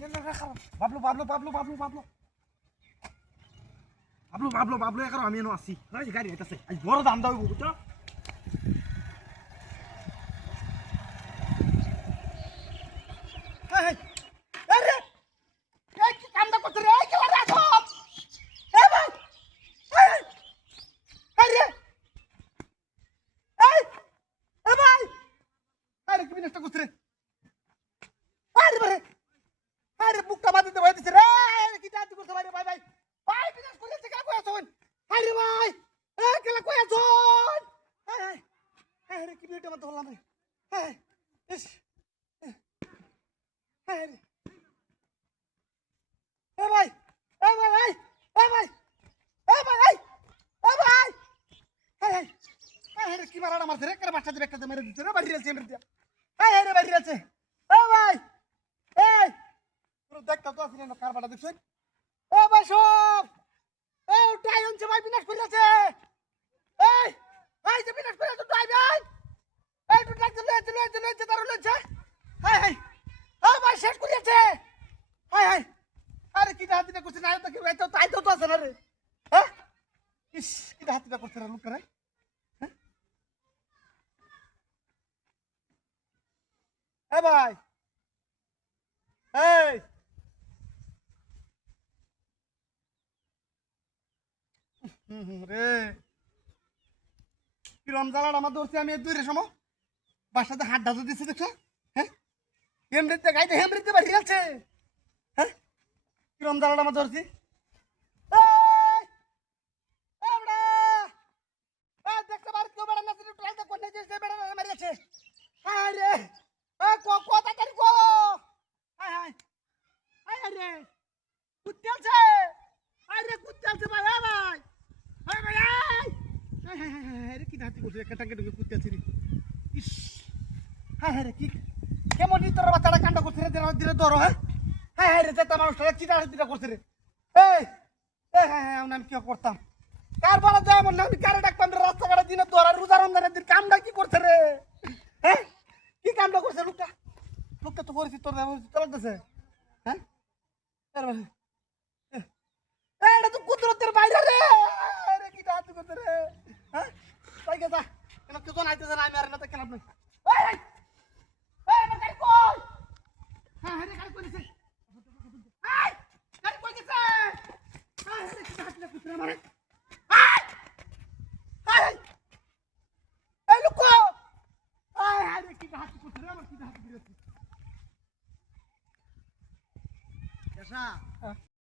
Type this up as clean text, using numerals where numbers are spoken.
বাবলু বাবলু বাবলু বাবলু বাবলু বাবলু বাবলু বাবলু এখন আমি এনো আসি গাড়ি আইতাছে আজ বড় দাম দাও বুঝছো আরে এই কি কামটা করছ রে এই কি রাখো এ ভাই আরে এই এ ভাই আরে কি বিনষ্ট করছ রে আরে বারে আরে বুকটা বাঁধিতে হইতেছে রে কি জাতি করছ ভাই ভাই ভাই ভাই বিনাশ করেছে কেন কই আছুন আরে ভাই এ কেলা কই আছুন আরে কি বিউটি মত হলাম রে ইস আরে এ ভাই এ ভাই ভাই এ ভাই এ ভাই এ ভাই আরে কি মারাটা মারছে রে কেন বাচ্চা একটা মেরে দিতে রে বাড়ি আছে মেরে দিয়া আরে বাড়ি আছে এ ভাই এই পুরো দেখতা তো আসলে না কারবাটা দেখছেন এ ভাই সব এ টাই হচ্ছে ভাই বিনাশ করেছে এই এই যে বিনাশ করেছে টাই ভাই এই তো ডাক চলে তার লইছে হাই হাই ও ভাই শেষ করেছে হাই হাই আরে কি হাতিটা করছে না তো কি ভাই তো তাই তো আছে না রে হ্যাঁ ইস কি হাতিটা করছে রে লোক করে হ্যাঁ এ ভাই এই রে কি রমজান আমার ধরছি আমি দুই রে সময় বাসাতে হাত ঢালতে দিচ্ছে দেখছো হ্যাঁ হেমৃত্যে গাইতে হেমৃত্যে বাড়ি আছে হ্যাঁ কি রমজান আমার ধরছি দেখতে পারি কেউ বেড়া নাচি ট্রাই তো করে যে বেড়া মারি আছে হায় রে কথা তারি কো হায় হায় হায় রে কুত্তে আছে আরে কুত্তে আছে ভাই ভাই হায় ভাই হায় রে কি নাচি করছে একটা টাকে কুত্তে আছে রে ইস হায় হায় রে কি কেমন তোর বাচ্চাটা কাণ্ড করছে রে দিলে ধরো হ্যাঁ হায় হায় রে যেটা মানুষটা চিটা চিটা করছে রে এই হ্যাঁ হ্যাঁ আমি কি করতাম কার বলা যায় আমার আমি কারে ডাকতাম রে রাস্তাঘাটে দিনে ধরা রোজা রমজানের দিন কামটা কি করছে রে হ্যাঁ কি কামটা করছে লোকটা তো করেছি তোর চলতেছে হ্যাঁ এটা তো কুদরতের বাইরে রে আরে কি হাত করছে রে হ্যাঁ তাই গেছা কেন কেজন আইতেছে না আমি আর না তো কেন আপনি আমার গাড়ি কই হ্যাঁ হ্যাঁ গাড়ি কই দিছে এই গাড়ি কই দিছে হ্যাঁ হ্যাঁ কি হাত করছে রে মানে এই লোক আয় আরে কি হাত করছে রে আমার কি হাত দিয়েছে কেসা